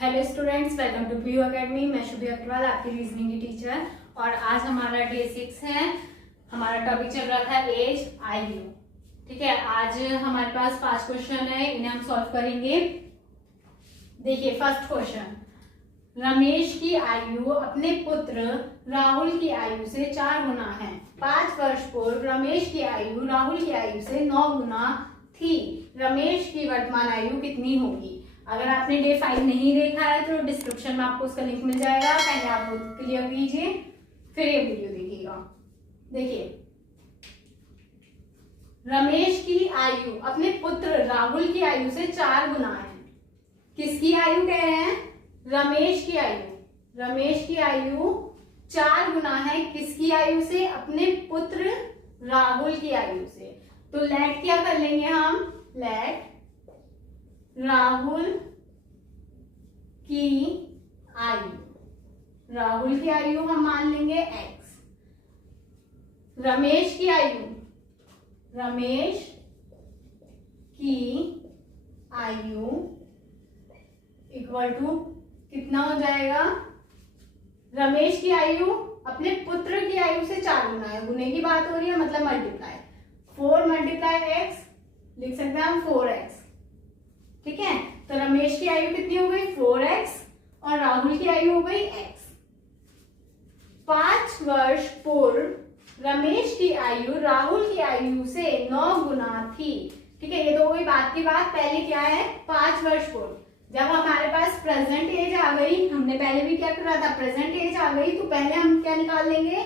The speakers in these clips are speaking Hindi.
Hello students, welcome to PU academy. मैं शुभी अग्रवाल, आपकी रीजनिंग की टीचर। और आज हमारा डे 6 है। हमारा टॉपिक चल रहा था एज आयु। ठीक है, आज हमारे पास 5 क्वेश्चन है, इन्हें हम सॉल्व करेंगे। देखिए, फर्स्ट क्वेश्चन, रमेश की आयु अपने पुत्र राहुल की आयु से 4 गुना है। 5 वर्ष पूर्व रमेश की आयु राहुल की आयु से 9 गुना थी। रमेश की वर्तमान आयु कितनी होगी? अगर आपने डे 5 नहीं देखा है तो डिस्क्रिप्शन में आपको उसका लिंक मिल जाएगा, पहले आप वो क्लियर कीजिए, फिर ये वीडियो देखिएगा। देखिए, रमेश की आयु अपने पुत्र राहुल की आयु से 4 गुना है। किसकी आयु कह रहे हैं? रमेश की आयु। रमेश की आयु 4 गुना है किसकी आयु से? अपने पुत्र राहुल की आयु से। तो लेट क्या कर लेंगे हम? लेट राहुल की आयु, राहुल की आयु हम मान लेंगे x। रमेश की आयु, रमेश की आयु इक्वल टू कितना हो जाएगा? रमेश की आयु अपने पुत्र की आयु से 4 गुना है, गुने की बात हो रही है, मतलब मल्टीप्लाई। 4 मल्टीप्लाई x लिख सकते हैं हम 4x। ठीक है, तो रमेश की आयु कितनी हो गई? 4x और राहुल की आयु हो गई x। 5 वर्ष पूर्व रमेश की आयु राहुल की आयु से 9 गुना थी। ठीक है, ये तो हो गई बात की बात। पहले क्या है? 5 वर्ष पूर्व। जब हमारे पास प्रेजेंट एज आ गई, हमने पहले भी क्या करा था, प्रेजेंट एज आ गई, तो पहले हम क्या निकाल लेंगे?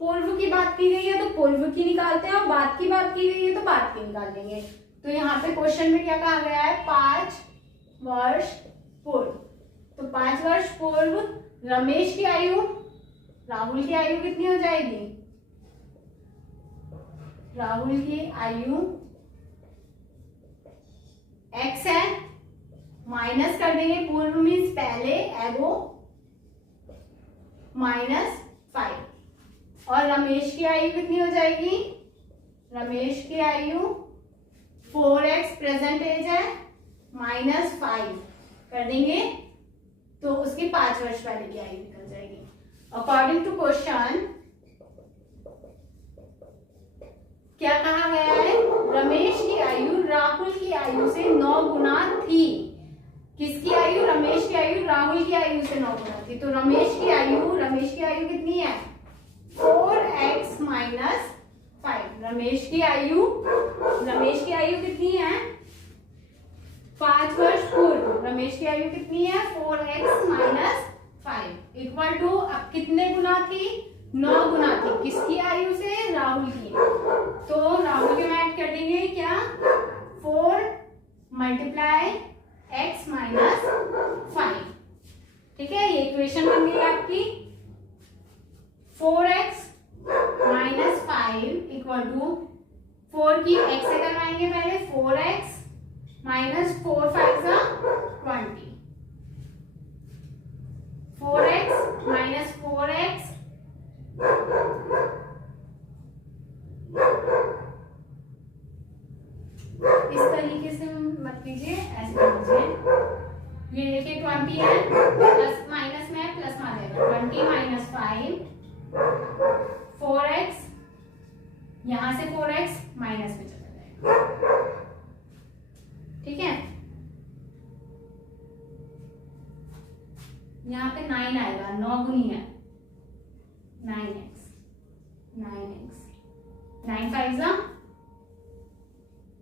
पूर्व की बात की गई है तो पूर्व की निकालते हैं, और बाद की बात की गई है तो बाद की निकाल लेंगे। तो यहाँ पे क्वेश्चन में क्या कहा गया है? 5 वर्ष पूर्व। तो 5 वर्ष पूर्व रमेश की आयु राहुल की आयु कितनी हो जाएगी? राहुल की आयु x है, माइनस कर देंगे, पूर्व मीन्स पहले, एगो -5। और रमेश की आयु कितनी हो जाएगी? रमेश की आयु 4x प्रेजेंट एज है, -5 कर देंगे तो उसकी 5 वर्ष पहले की आयु निकल जाएगी। अकॉर्डिंग टू क्वेश्चन क्या कहा गया है? रमेश की आयु राहुल की आयु से 9 गुना थी। किसकी आयु? रमेश की आयु राहुल की आयु से 9 गुना थी। तो रमेश की आयु कितनी है? 4x - 5। रमेश की आयु कितनी है? 5 वर्ष पूर्व रमेश की आयु कितनी है? 4x - 5 इक्वल टू, अब कितने गुना थी? 9 गुना थी। किसकी आयु से? राहुल की। तो राहुल के में ऐड कर देंगे क्या? 4 मल्टीप्लाई x - 5। ठीक है, ये इक्वेशन बन गई आपकी। 4x - 5 इक्वल टू 4 की x से करवाएंगे पहले, 4x - 4 5 20। 4x - 4x इस तरीके से मत कीजिए, ऐसे कीजिए। ये देखिए 20 है, प्लस माइनस में प्लस आ जाएगा, 20 - 5 4x, यहां से 4x माइनस में चला जाएगा। ठीक है, यहाँ पे 9 आएगा, 9 गुनी है, 9x 9 5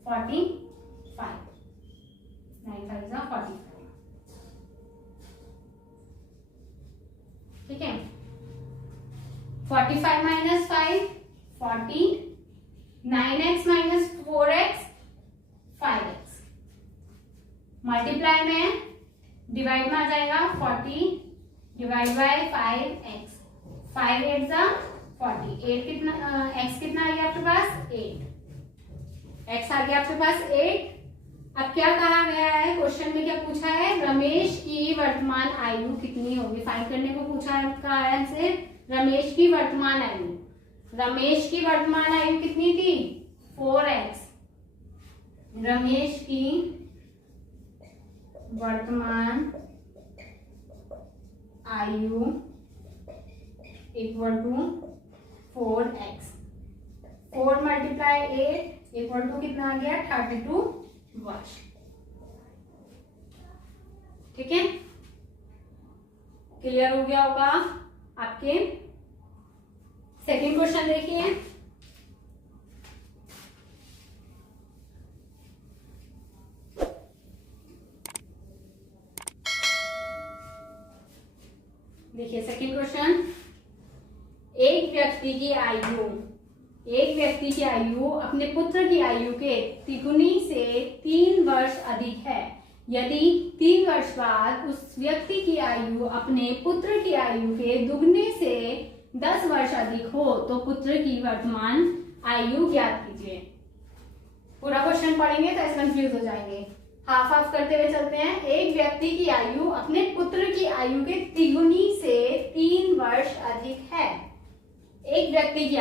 45, 9 5 45। ठीक है, 45 - 5 40, 9x - 4x 5x, मल्टीप्लाई में डिवाइड में आ जाएगा, 40 डिवाइड बाय 5x, 5 8 40, 8 कितना, x कितना आ गया आपके पास? 8, x आ गया आपके पास 8। अब क्या कहा गया है क्वेश्चन में? क्या पूछा है? रमेश की वर्तमान आयु कितनी होगी? फाइंड करने को पूछा है आपका आंसर, रमेश की वर्तमान आयु। रमेश की वर्तमान आयु कितनी थी? 4x। रमेश की वर्तमान आयु equal to 4x, 4 multiply 8 equal to कितना आ गया 32 वर्ष। ठीक है, क्लियर हो गया होगा आपके। सेकंड क्वेश्चन देखिए, देखिए सेकंड क्वेश्चन, एक व्यक्ति की आयु अपने पुत्र की आयु के तिगुनी से 3 वर्ष अधिक है। यदि 3 वर्ष बाद उस व्यक्ति की आयु अपने पुत्र की आयु के दुगने से 10 वर्ष अधिक हो तो पुत्र की वर्तमान आयु ज्ञात कीजिए। पूरा क्वेश्चन पढ़ेंगे तो ऐसे कंफ्यूज हो जाएंगे, हाफ हाफ करते हुए चलते हैं। एक व्यक्ति की आयु अपने पुत्र की आयु के तिगुनी से 3 वर्ष अधिक है। एक व्यक्ति की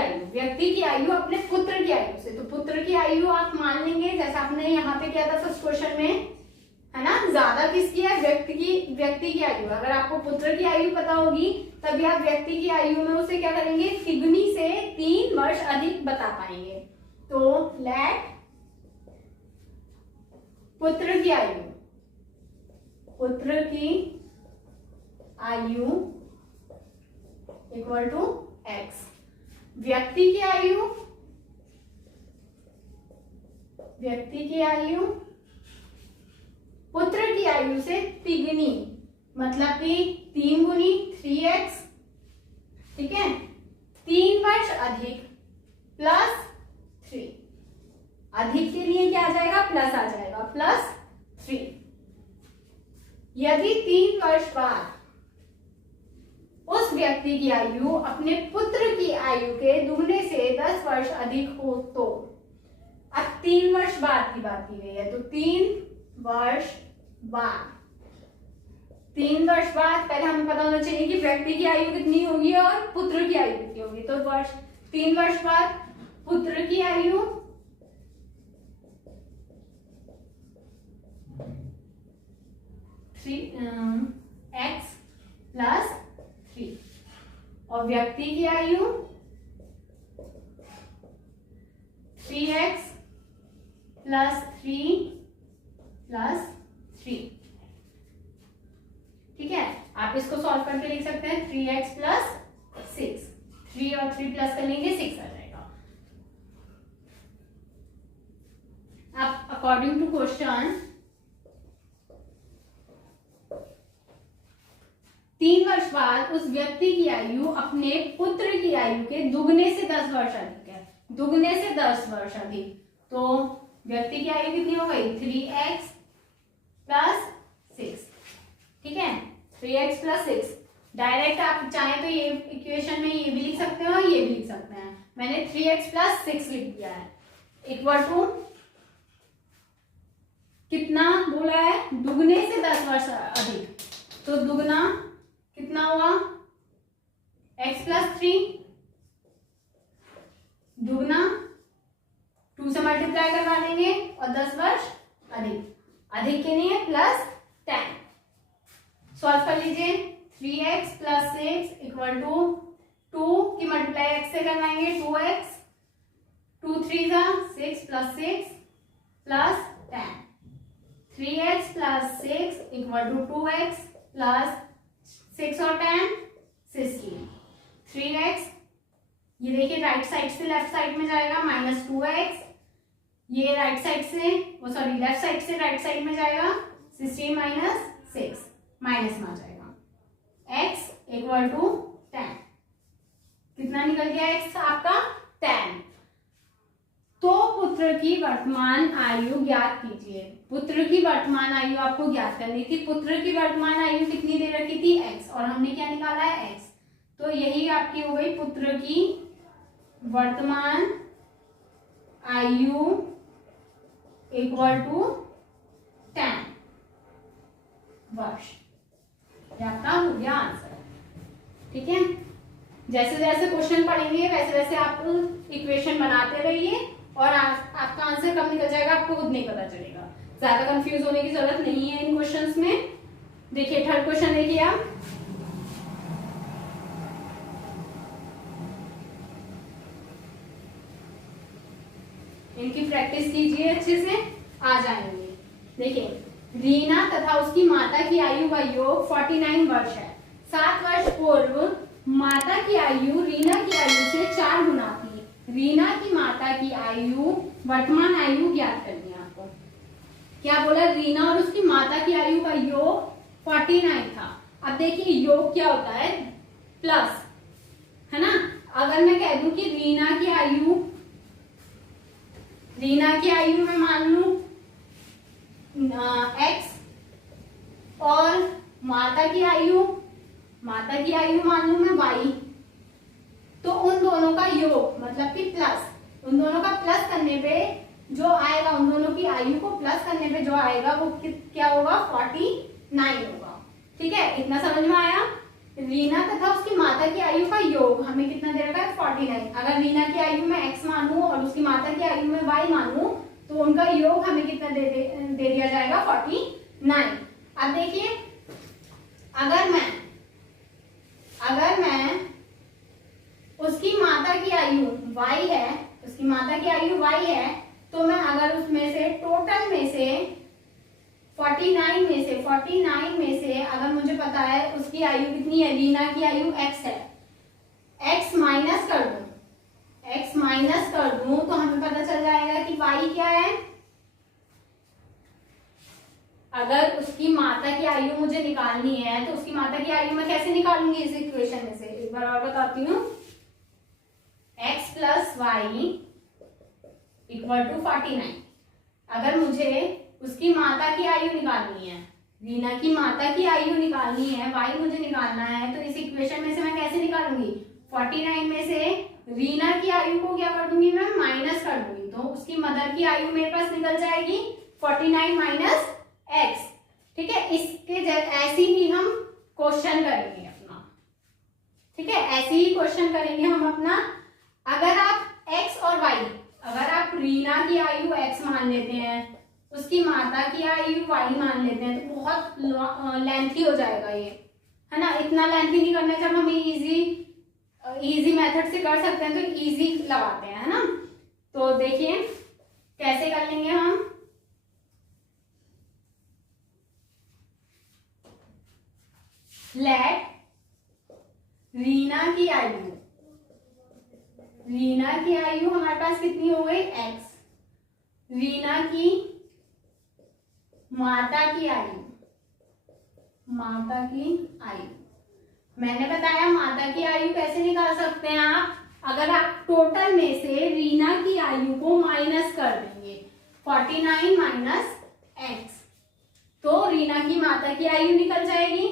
आयु अपने पुत्र की आयु से, तो पुत्र की आयु आप मान लेंगे जैसा आपने यहाँ पे किया था फर्स्ट क्वेश्चन में, है ना। ज्यादा किसकी है, व्यक्ति की आयु। अगर आपको पुत्र की आयु पता होगी तभी आप व्यक्ति की आयु में उसे क्या करेंगे, तिगुनी से 3 वर्ष अधिक बता पाएंगे। तो लेट पुत्र की आयु इक्वल टू x, व्यक्ति की आयु पुत्र की आयु से तिगुनी, मतलब कि 3 गुनी 3x, ठीक है, 3 वर्ष अधिक प्लस 3, अधिक के लिए क्या आ जाएगा, प्लस आ जाएगा, प्लस 3। यदि 3 वर्ष बाद उस व्यक्ति की आयु अपने पुत्र की आयु के दुगने से 10 वर्ष अधिक हो तो, अब 3 वर्ष बाद की बात की गई है, तो 3 वर्ष बाद पहले हमें पता होना चाहिए कि व्यक्ति की आयु कितनी होगी और पुत्र की आयु कितनी होगी। तो 3 वर्ष बाद पुत्र की आयु x प्लस 3 और व्यक्ति की आयु 3x प्लस 3 प्लस 3। ठीक है, आप इसको सॉल्व करके लिख सकते हैं 3x प्लस 6, 3 और 3 प्लस कर लेंगे 6 आ जाएगा। अब अकॉर्डिंग टू क्वेश्चन 3 वर्ष बाद उस व्यक्ति की आयु अपने पुत्र की आयु के दुगने से 10 वर्ष अधिक है, दुगने से 10 वर्ष अधिक, तो व्यक्ति की आयु कितनी हो गई 3x प्लस 6। ठीक है, 3x प्लस 6। डायरेक्ट आप चाहें तो ये इक्वेशन में ये भी लिख सकते हो, ये भी लिख सकते हैं। मैंने 3x प्लस 6 लिख दिया है, इक्वल टू कितना बोला है, दुगने से 10 वर्ष अधिक, तो दुगना कितना हुआ x प्लस 3, दुगना 2 से मल्टीप्लाई करवा देंगे और 10 वर्ष अधिक के लिए प्लस 10। सॉल्व कर लीजिए, 3x प्लस 6 इक्वल टू 2 की मल्टीप्लाई x से करवाएंगे 2x, 2 3 6 plus 6 plus 10, 3x plus 6 equal to 2x plus 6 और 10 16, 3x, ये देखिए राइट साइड से लेफ्ट साइड में जाएगा माइनस 2x, ये राइट साइड से लेफ्ट साइड से राइट साइड में जाएगा 16 माइनस 6, माइनस में आ जाएगा, x इक्वल टू 10, कितना निकल गया x आपका 10। तो पुत्र की वर्तमान आयु ज्ञात कीजिए। पुत्र की वर्तमान आयु आपको ज्ञात करनी थी। पुत्र की वर्तमान आयु कितनी दे रखी थी x, और हमने क्या निकाला है x, तो यही आपकी हो गई पुत्र की वर्तमान आयु इक्वल टू 10 वर्ष, ये आपका हो गया आंसर। ठीक है, जैसे जैसे क्वेश्चन पढ़ेंगे वैसे वैसे आप इक्वेशन बनाते रहिए और आपका आंसर कब निकल जाएगा आपको खुद नहीं पता चलेगा। ज्यादा कंफ्यूज होने की जरूरत नहीं है इन क्वेश्चंस में। देखिए थर्ड क्वेश्चन देखिए आप, इनकी प्रैक्टिस कीजिए अच्छे से, आ जाएंगे। देखिए, रीना तथा उसकी माता की आयु का योग 49 वर्ष है। 7 वर्ष पूर्व माता की आयु रीना की आयु से 4 गुना थी। रीना की माता की आयु, वर्तमान आयु ज्ञात करनी है आपको। क्या बोला? रीना और उसकी माता की आयु का योग 49 था। अब देखिए योग क्या होता है, प्लस, है ना। अगर मैं कह दूं कि रीना की आयु में मान लूं x और माता की आयु मान लूं मैं y, तो उन दोनों का योग मतलब कि प्लस, उन दोनों का प्लस करने पे जो आएगा, उन दोनों की आयु को प्लस करने पे जो आएगा वो क्या होगा? 49 होगा। ठीक है, इतना समझ में आया? रीना तथा उसकी माता की आयु का योग हमें कितना दे रखा है? 49। अगर रीना की आयु में x मानूं और उसकी माता की आयु में y मानूं तो उनका योग हमें कितना दे दिया जाएगा? 49। अब देखिए, अगर मैं उसकी माता की आयु y है, उसकी माता की आयु y है, तो मैं अगर उसमें से टोटल में से 49 में से अगर मुझे पता है उसकी आयु कितनी है, रीना की आयु x है, x माइनस कर दूं तो हमें पता चल जाएगा कि y क्या है। अगर उसकी माता की आयु मुझे निकालनी है तो उसकी माता की आयु मैं कैसे निकालूंगी इस इक्वेशन में से? एक बार और बताती हूँ। x plus Y equal to 49। अगर मुझे उसकी माता की आयु निकालनी है, रीना की माता की आयु निकालनी है, y मुझे निकालना है, तो इस इक्वेशन में से मैं कैसे निकालूंगी? 49 में से रीना की आयु को क्या कर दूंगी? मैं माइनस कर दूंगी, तो उसकी मदर की आयु मेरे पास निकल जाएगी 49 माइनस x। ठीक है, इसके ऐसे ही हम क्वेश्चन करेंगे अपना। ठीक है, ऐसे ही क्वेश्चन करेंगे हम अपना। अगर आप x और y, अगर आप रीना की आयु x मान लेते हैं, उसकी माता की आयु y मान लेते हैं, तो बहुत लेंथी हो जाएगा ये, है ना। इतना लेंथी नहीं करना, जब हम इजी मेथड से कर सकते हैं तो इजी लगाते हैं, है ना। तो देखिए कैसे कर लेंगे हम। लेट रीना की आयु हमारे पास कितनी हो गई? x। रीना की माता की आयु, मैंने बताया माता की आयु कैसे निकाल सकते हैं आप? अगर आप टोटल में से रीना की आयु को माइनस कर देंगे, 49 माइनस x, तो रीना की माता की आयु निकल जाएगी।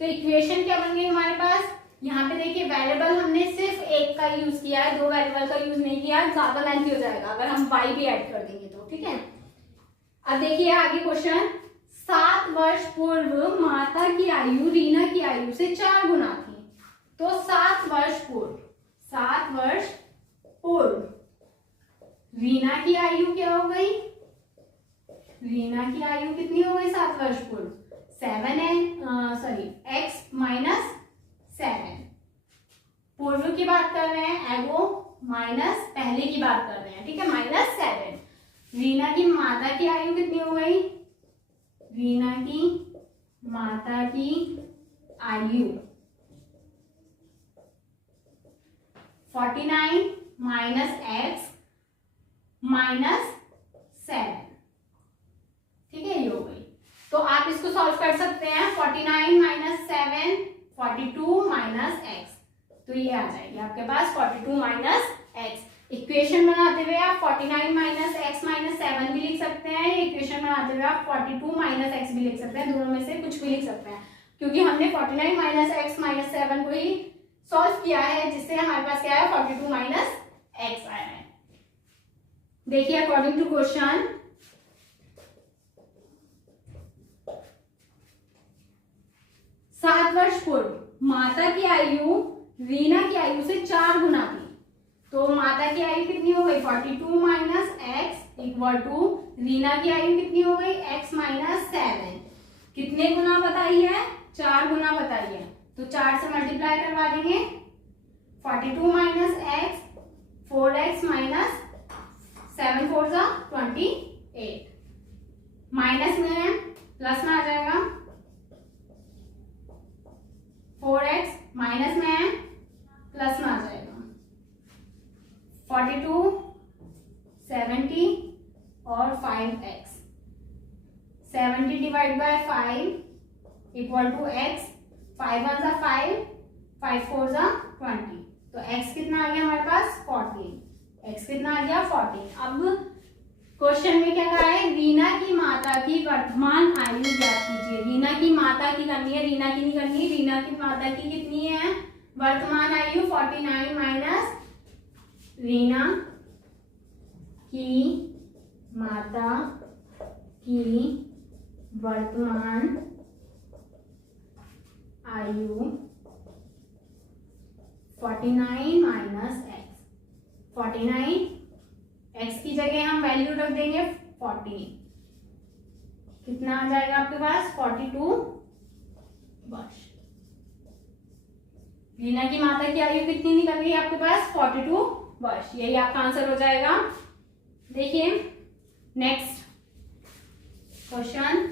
तो इक्वेशन क्या बन गई हमारे पास? यहाँ पे देखिए वेरिएबल हमने सिर्फ एक का यूज किया है, 2 वेरिएबल का यूज नहीं किया, ज्यादा लेंथी हो जाएगा अगर हम y भी ऐड कर देंगे तो। ठीक है, अब देखिए आगे क्वेश्चन। 7 वर्ष पूर्व माता की आयु रीना की आयु से 4 गुना थी। तो 7 वर्ष पूर्व रीना की आयु क्या हो गई? रीना की आयु कितनी हो गई 7 वर्ष पूर्व? 7 है, x माइनस 7। पूर्व की बात कर रहे हैं, एगो माइनस पहले की बात कर रहे हैं। ठीक है, माइनस 7। रीना की माता की आयु कितनी हो गई? रीना की माता की आयु 49 माइनस x माइनस 7। ठीक है, ये हो गई। तो आप इसको सॉल्व कर सकते हैं। 49 माइनस 7 42 माइनस x, तो ये आ जाएगी आपके पास 42 माइनस x। इक्वेशन बनाते हुए आप 49 माइनस x माइनस 7 भी लिख सकते हैं। इक्वेशन बनाते हुए आप 42 माइनस x भी लिख सकते हैं। दोनों में से कुछ भी लिख सकते हैं, क्योंकि हमने 49 माइनस x माइनस 7 को ही सॉल्व किया है, जिससे हमारे पास क्या है 42 माइनस x आया है। देखिए अकॉर्डिंग टू क्वेश्चन, सात वर्ष पूर्व माता की आयु रीना की आयु से 4 गुना थी। तो माता की आयु कितनी हो गई? 42 minus x equal to Reena की आयु कितनी हो गई? x minus 7। कितने गुना बताई है? 4 गुना बताई है, तो 4 से मल्टीप्लाई करवा देंगे। 42 माइनस x 4x माइनस 7 4 जा 28, माइनस में है प्लस में आ जाएगा 4x, माइनस में है प्लस में आ जाएगा 42, 70 और 5x। 70 divide by 5 equal to x, 5 1 जा 5, 5 4 जा 20, तो x कितना आ गया हमारे पास 14, x कितना आ गया 14। अब क्वेश्चन में क्या कहा है, रीना की माता की वर्तमान आयु ज्ञात कीजिए। रीना की माता की करनी है, रीना की नहीं करनी है। रीना की माता की कितनी है वर्तमान आयु 49 माइनस रीना की माता की वर्तमान आयु 49 माइनस एक्स। 49 एक्स की जगह हम वैल्यू रख देंगे 40, कितना आ जाएगा आपके पास 42 वर्ष। रीना की माता की आयु कितनी निकल गई आपके पास 42 वर्ष। यही आपका आंसर हो जाएगा। देखिए नेक्स्ट क्वेश्चन,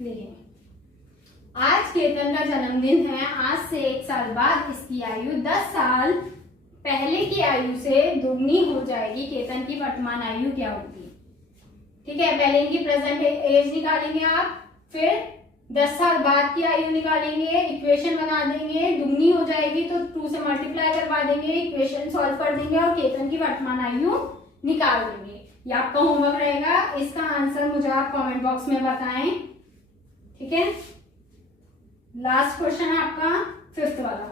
देखिए आज केतन का जन्मदिन है। आज से 1 साल बाद इसकी आयु 10 साल पहले की आयु से दुगनी हो जाएगी। केतन की वर्तमान आयु क्या होगी? ठीक है, पहले इनकी प्रेजेंट एज निकालेंगे आप, फिर 10 साल बाद की आयु निकालेंगे, इक्वेशन बना देंगे, दुगनी हो जाएगी तो 2 से मल्टीप्लाई करवा देंगे, इक्वेशन सॉल्व कर देंगे और केतन की वर्तमान आयु निकाल देंगे। ये आपका होमवर्क रहेगा। इसका आंसर मुझे आप कमेंट बॉक्स में बताएं। ठीक है, लास्ट क्वेश्चन है आपका 5th वाला।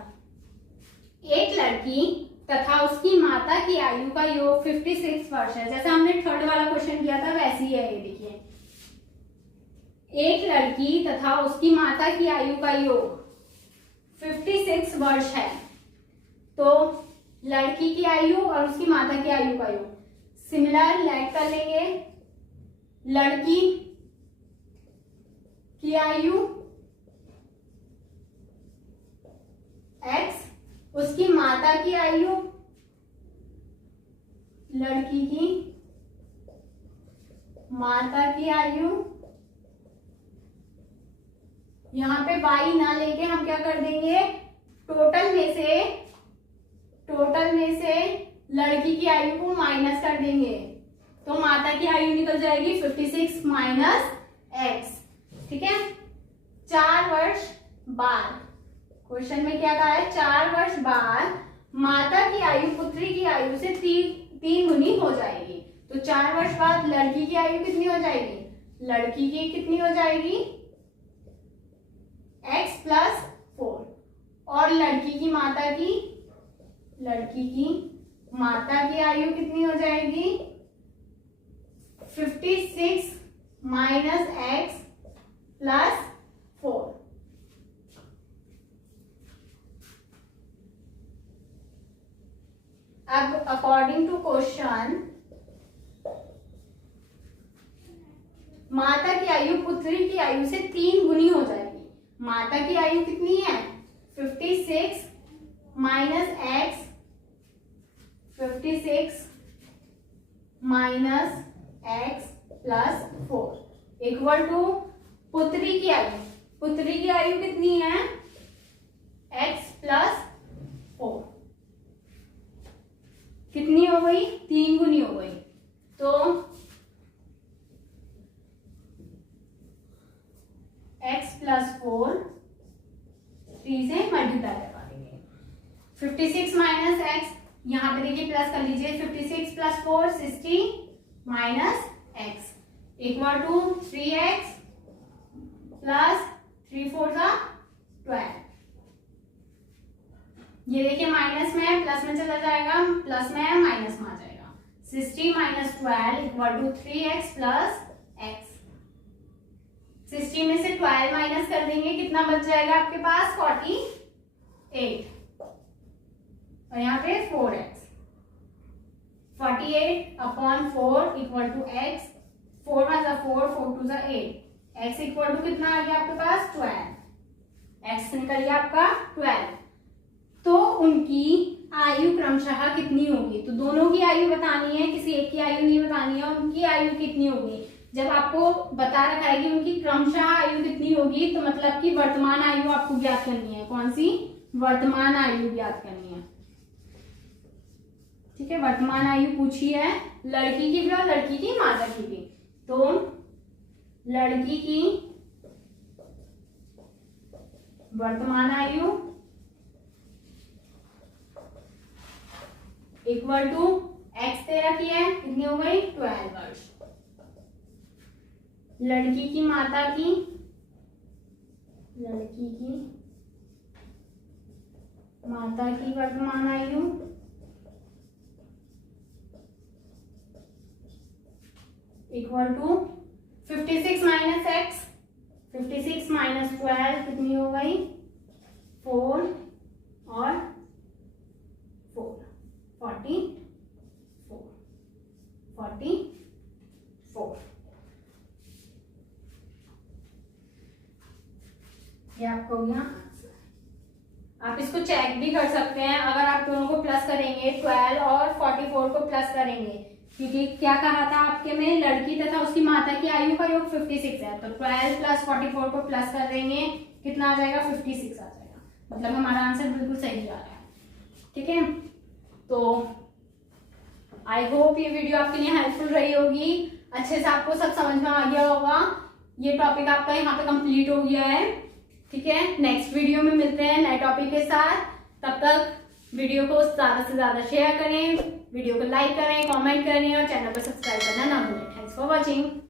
एक लड़की तथा उसकी माता की आयु का योग 56 वर्ष है। जैसे हमने 3rd वाला क्वेश्चन किया था वैसे ही है ये। देखिए एक लड़की तथा उसकी माता की आयु का योग 56 वर्ष है, तो लड़की की आयु और उसकी माता की आयु का योग सिमिलर लेट कर लेंगे। लड़की की आयु x, उसकी माता की आयु, लड़की की माता की आयु, यहां पे y ना लेके हम क्या कर देंगे, टोटल में से लड़की की आयु को माइनस कर देंगे, तो माता की आयु निकल जाएगी 56 माइनस x। ठीक है, 4 वर्ष बाद, क्वेश्चन में क्या कहा है, 4 वर्ष बाद माता की आयु पुत्री की आयु से 3 गुनी हो जाएगी। तो 4 वर्ष बाद लड़की की आयु कितनी हो जाएगी, लड़की की कितनी हो जाएगी x + 4, और लड़की की माता की आयु कितनी हो जाएगी 56 माइनस x + 4। अब अकॉर्डिंग टू क्वेश्चन, माता की आयु पुत्री की आयु से 3 गुनी हो जाएगी। माता की आयु कितनी है 56 minus x, 56 minus x + 4 equal to पुत्री की आयु। पुत्री की आयु कितनी है x + 4, कितनी हो गई 3 गुनी हो गई। तो x + 4 3 से मल्टीप्लाई करवा देंगे। 56 माइनस x, यहाँ पे देखिए प्लस कर लीजिए, 56 + 4 60 minus x equal to 3x + 3 4 12। ये देखिए माइनस में है, प्लस में चला जाएगा, प्लस में है माइनस में आ जाएगा। 60 - 12 इक्वल टू 3x + x। 60 में से 12 माइनस कर देंगे, कितना बच जाएगा आपके पास 48, और यहाँ पे 4x। 48/4 equal to x, 4 × 4 4 × 8, x equal to कितना आ गया आपके पास 12। x निकल गया आपका 12। तो उनकी आयु क्रमशः कितनी होगी? तो दोनों की आयु बतानी है, किसी एक की आयु नहीं बतानी है। उनकी आयु कितनी होगी? जब आपको बता रखा है कि उनकी क्रमशः आयु कितनी होगी, तो मतलब कि वर्तमान आयु आपको ज्ञात करनी है। कौन सी? वर्तमान आयु ज्ञात करनी है। ठीक है, वर्तमान आयु पूछी है लड़की की भी और लड़की की माता की भी। तो लड़की की वर्तमान आयु इक्वल टू एक्स दे रखी है, कितनी हो गई? 12 वर्ष। लड़की की माता की वर्तमान आयु equal to 56 minus x, 56 minus 12 कितनी हो गई? 4 और 4, 44। ये आपका हो गया आंसर। आप इसको चेक भी कर सकते हैं अगर आप दोनों को प्लस करेंगे, 12 और 44 को प्लस करेंगे, क्योंकि क्या कहा था आपके में, लड़की तथा उसकी माता की आयु का योग 56 है। तो 12 प्लस 44 को प्लस कर देंगे, कितना आ जाएगा? 56 आ जाएगा। मतलब हमारा आंसर बिल्कुल सही आ रहा है। ठीक है, तो आई होप ये वीडियो आपके लिए हेल्पफुल रही होगी, अच्छे से आपको सब समझ में आ गया होगा। ये टॉपिक आपका यहाँ पे कंप्लीट हो गया है। ठीक है, नेक्स्ट वीडियो में मिलते हैं नए टॉपिक के साथ। तब तक वीडियो को ज्यादा से ज्यादा शेयर करें, वीडियो को लाइक करें, कमेंट करें और चैनल को सब्सक्राइब करना ना भूलें। Thanks for watching.